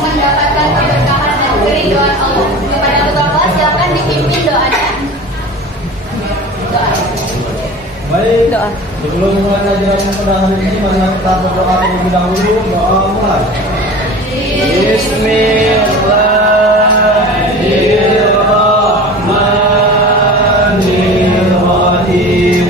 mendapatkan keberkahan dan keridhaan Allah. Kepada ketua kelas silakan dipimpin doanya. Baik, sebelum mulai pelajaran pada hari ini, mari kita berdoa terlebih dahulu. Doa mulai. Bismillahirrahmanirrahim.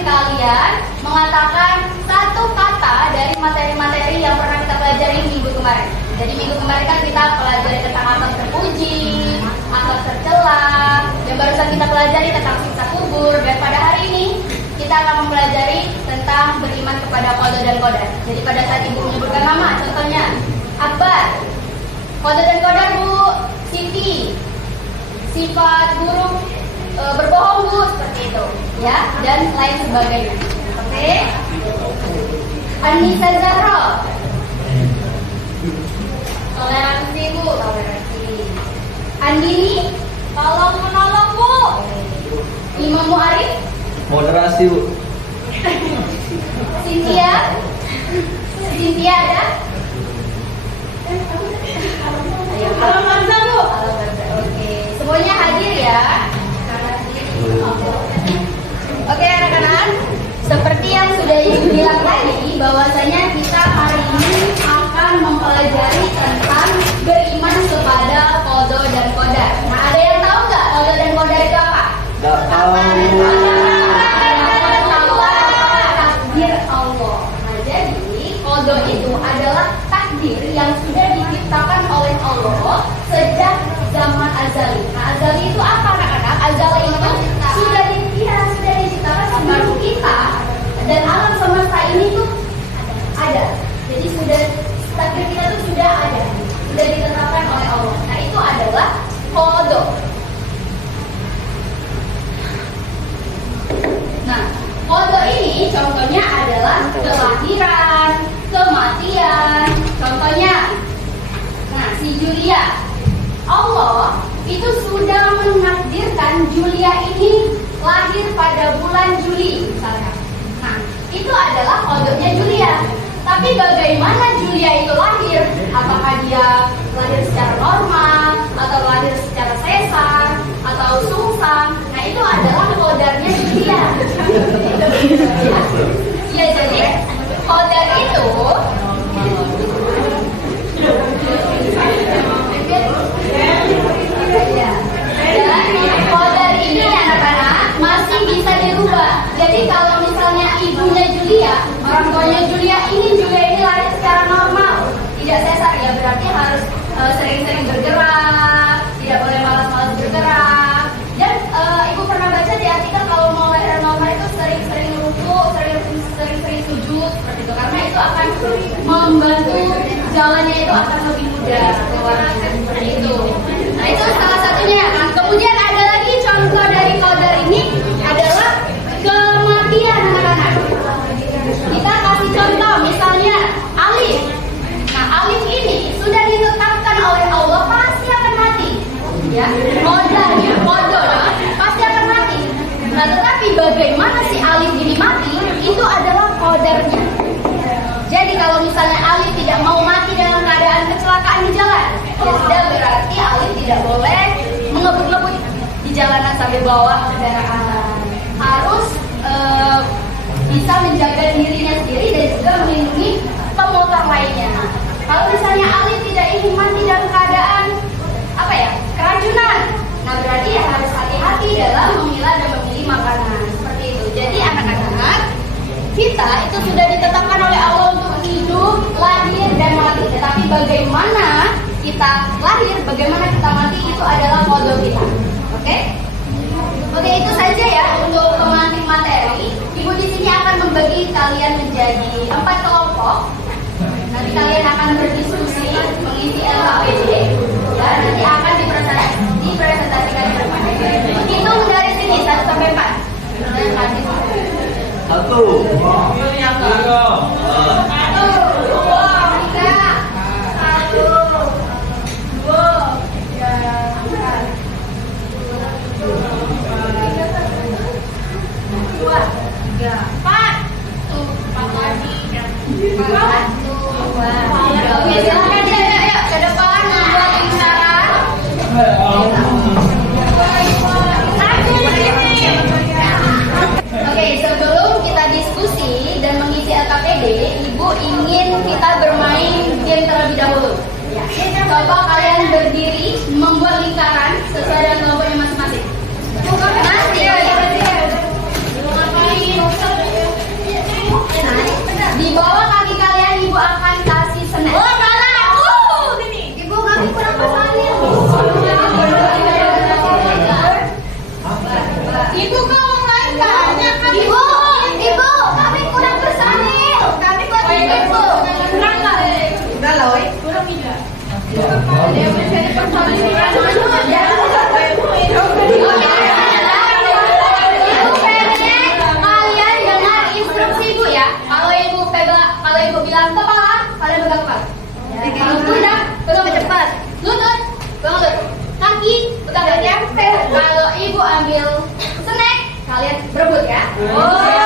Kalian mengatakan satu kata dari materi-materi yang pernah kita pelajari minggu kemarin. Jadi minggu kemarin kan kita pelajari tentang akhlak terpuji, akhlak tercela, yang barusan kita pelajari tentang siksa kubur, dan pada hari ini kita akan mempelajari tentang beriman kepada qada dan qadar. Jadi pada saat ibu menyebutkan nama, contohnya Akbar, qada dan qadar Bu Siti, sifat buruk berbohong Bu, seperti itu ya, dan lain sebagainya. Oke. Anissa Zahra, toleransi Bu, toleransi. Andini, tolong menolong Bu. Imam Muarif, Moderasi Bu. Cynthia ada? Halo Manza Bu. Oke, semuanya hadir ya. Oke anak-anak, seperti yang sudah Ibu bilang tadi, bahwasanya kita hari ini akan mempelajari tentang beriman kepada qada dan qadar. Nah, ada yang tahu nggak qada dan qadar itu apa? Nggak tahu. Takdir Allah. Nah, jadi qada itu adalah takdir yang sudah diciptakan oleh Allah sejak zaman azali. Nah, azali itu apa anak-anak? Azali itu sudah diciptakan sebelum kita dan alam semesta ini tuh ada. Jadi sudah takdir kita tuh sudah ada, sudah ditetapkan oleh Allah. Nah, itu adalah qada. Nah, qada ini contohnya adalah kelahiran, kematian. Contohnya, nah si Julia, Allah itu sudah menakdirkan Julia ini lahir pada bulan Juli misalnya. Nah, itu adalah qadanya Julia. Tapi bagaimana Julia itu lahir? Apakah dia lahir secara normal, atau lahir secara sesar, atau sungsang? Nah, itu adalah qadarnya Julia. Ya, jadi qadar itu qadar ini anak-anak masih bisa dirubah. Jadi kalau misalnya ibunya Julia, orang tuanya Julia ini lahir secara normal, tidak sesar, ya berarti harus sering-sering bergerak, tidak boleh malas-malas bergerak. Dan ibu pernah baca di artikel kalau mau lahir normal itu sering-sering ruku, sering-sering sujud seperti itu, karena itu akan membantu jalannya itu akan lebih mudah keluar seperti itu. Nah, itu salah satunya. Nah, kemudian ada lagi contoh dari qadar ini adalah kematian anak-anak. Kita kasih contoh, misalnya Alif. Nah, Alif ini sudah ditetapkan oleh Allah pasti akan mati. Ya, qadar pasti akan mati. Nah, tetapi bagaimana si Alif ini mati? Itu adalah qadarnya. Jadi kalau misalnya Alif tidak mau mati dalam keadaan kecelakaan di jalan, ya sudah berarti Alif tidak boleh mengebut-ngebut di jalanan sambil bawa kendaraan. Harus bisa menjaga dirinya sendiri dan juga melindungi pemotor lainnya. Kalau misalnya Alif tidak ingin mati dalam keadaan keracunan, nah berarti ya harus hati-hati dalam memilah dan memilih makanan seperti itu. Jadi anak-anak, kita itu sudah ditetapkan oleh Allah untuk hidup, lahir, dan mati. Tetapi bagaimana kita lahir, bagaimana kita mati, itu adalah kodok kita. Oke? Oke, itu saja ya untuk pemantik materi. Ibu di sini akan membagi kalian menjadi 4 kelompok. Nanti kalian akan berdiskusi mengisi LKPD dan nanti akan dipresentasikan di depan. Hitung dari sini 1 sampai 4. Dan kasih 1, Oke, silakan ya, ke depan membuat lingkaran. Oke, sebelum kita diskusi dan mengisi LKPD, Ibu ingin kita bermain game terlebih dahulu. Coba kalian berdiri membuat lingkaran sesuai dengan kelompoknya masing-masing. Di bawah kaki kalian Ibu akan kasih senet. Oh, salah aku. Ibu kami kurang bersalin. Ibu kau melainkan. Ibu kami kurang bersalin. Kami buat ibu. Kurang lah. Udah lah, kurang juga. Kalian dengar instruksi Ibu ya. Kalau Ibu bilang kepala, kalian pegang kepala. Kalau pundak, pegang cepat. Lutut, pegang lutut. Kaki, pegang kaki. Kalau Ibu ambil snack, kalian berebut ya. Oke.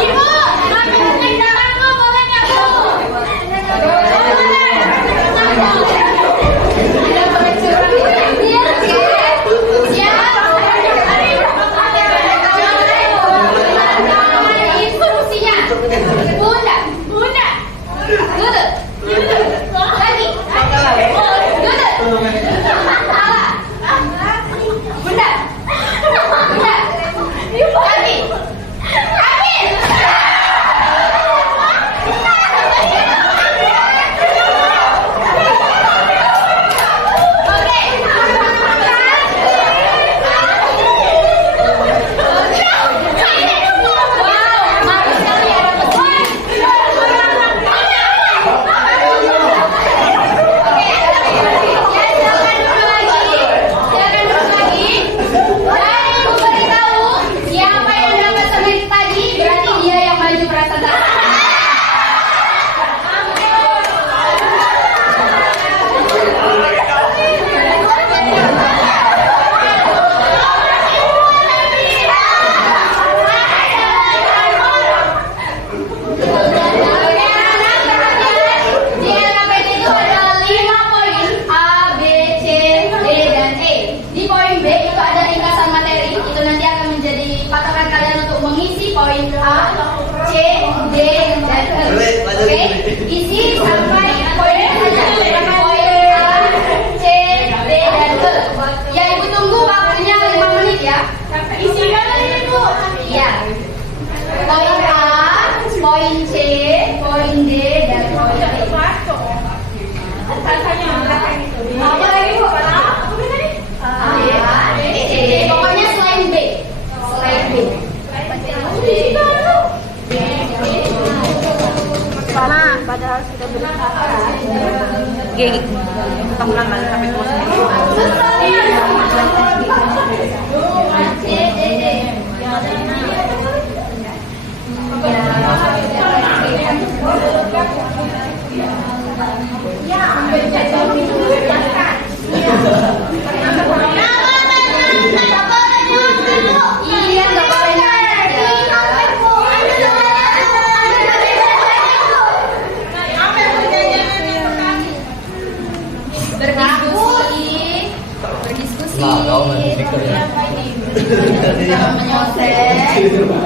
Ibu, ambil snack tanganmu, bolehnya Bu.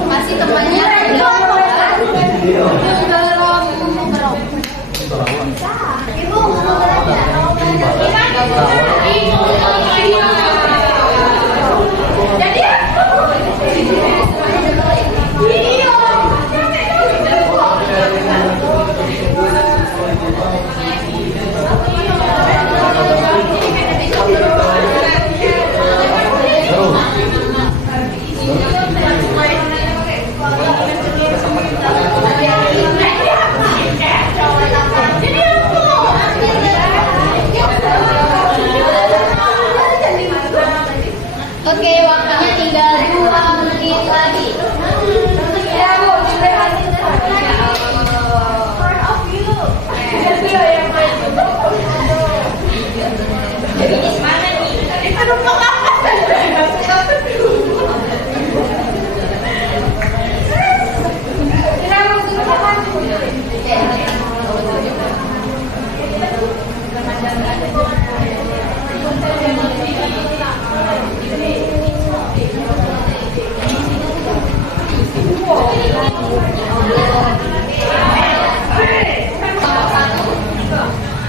Masih temannya Ibu ngomong aja. Oke, waktunya tinggal 2 menit lagi. Ya, Bu,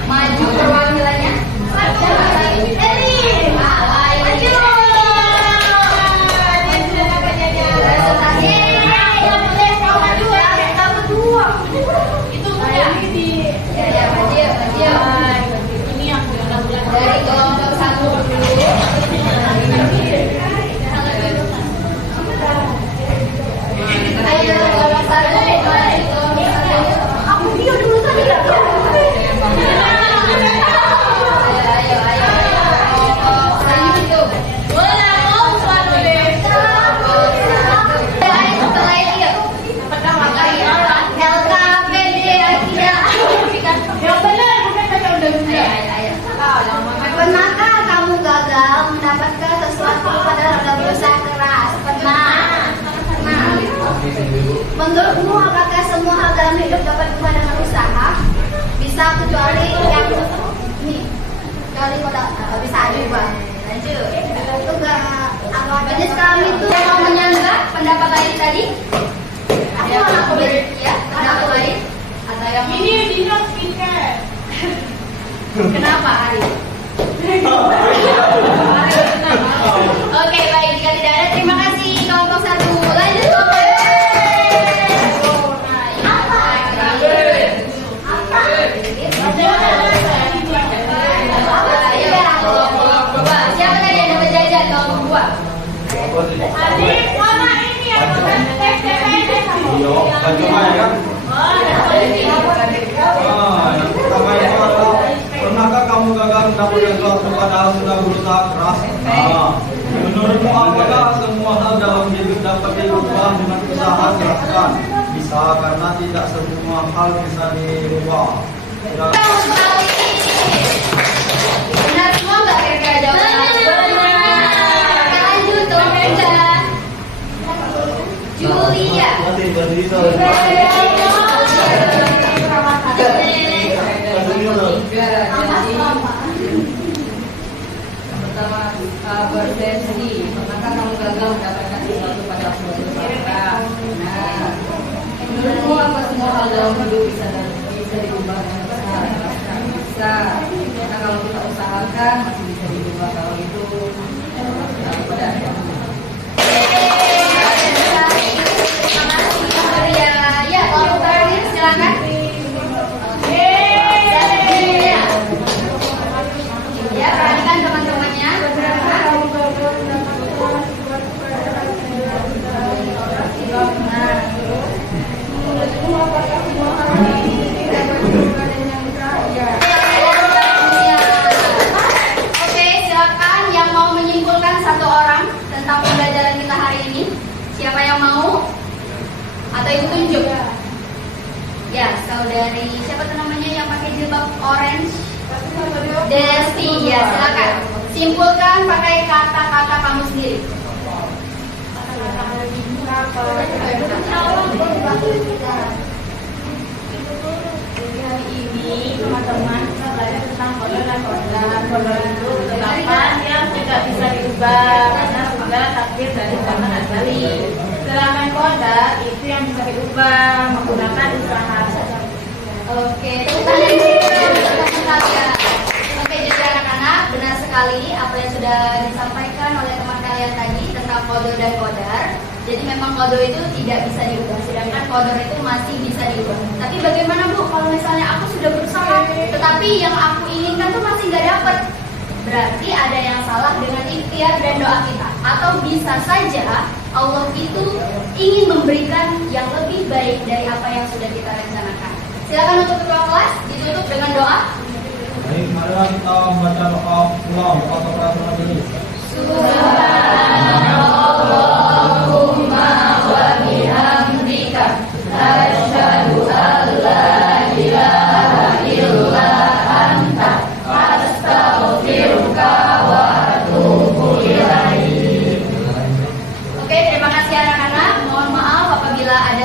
maju perwakilannya. Dari kelompok 1 dulu. Ayo kelompok 1. Aku dia dulu tadi ya. Pernahkah kamu gagal mendapatkan sesuatu padahal sudah berusaha keras? Pernah. Menurutmu apakah semua hal dalam hidup dapat diubah dengan usaha? Bisa kecuali yang ini. Kecuali kalau bisa diubah. Lanjut. Itu enggak jenis kami itu yang mau menyanggah pendapat lain tadi? Aku ya, pendapat lain atau yang ini Dino speaker. Kenapa Ari? Oke, baik, jika tidak ada, terima kasih kelompok 1. Lanjut kelompok 2. Siapa tadi yang dapat jajan kelompok 2? Adik, mana ini yang tes Iya, bagaimana kan? Yang pertama itu adalah pernahkah kamu gagal mendapatkan sesuatu padahal sudah berusaha keras? Menurutmu apakah semua hal dalam hidup dapat diubah dengan usaha keras? Bisa, karena tidak semua hal bisa dirubah. Benar semua nggak kira-kira jawabannya? Lanjut dong, Julia. Pertama, bersensi. Pernahkah kamu gagal mendapatkan sesuatu pada suatu saat? Nah, menurutmu apa semua hal dalam hidup bisa diubah dengan usaha? Bisa. Karena kalau kita usahakan masih bisa diubah. Kalau itu pada Ya, kalau terakhir silakan. Ya, perhatikan teman-temannya. Oke, silakan yang mau menyimpulkan 1 orang tentang pembelajaran kita hari ini. Siapa yang mau? Atau ibu tunjuk? Ya, saudari siapa tuh namanya yang pakai jilbab orange? Desti, ya silakan. Simpulkan pakai kata-kata kamu sendiri. hari ini teman-teman kita belajar tentang kode dan kodar. Kode itu ketetapan yang tidak bisa diubah karena sudah takdir dari Tuhan azali. Sedangkan kodar itu yang bisa diubah menggunakan usaha. Oke, teman ya. Oke, jadi anak-anak benar sekali apa yang sudah disampaikan oleh teman kalian tadi tentang kode dan kodar. Jadi memang kode itu tidak bisa diubah, sedangkan kodar itu masih bisa diubah. Tapi bagaimana Bu, kalau misalnya aku sudah berusaha, tetapi yang aku inginkan tuh masih nggak dapat? Berarti ada yang salah dengan ikhtiar dan doa kita. Atau bisa saja Allah itu ingin memberikan yang lebih baik dari apa yang sudah kita rencanakan. Silakan untuk ketua kelas ditutup dengan doa. Baik, marilah kita membaca doa pulang atau peraturan ini. Subhanallah.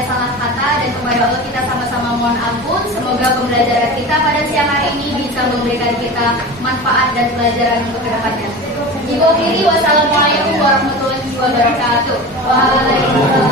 ada salah kata, dan kepada Allah kita sama-sama mohon ampun. Semoga pembelajaran kita pada siang hari ini bisa memberikan kita manfaat dan pelajaran untuk kedepannya. Ibu kiri, wassalamualaikum warahmatullahi wabarakatuh. Waalaikumsalam.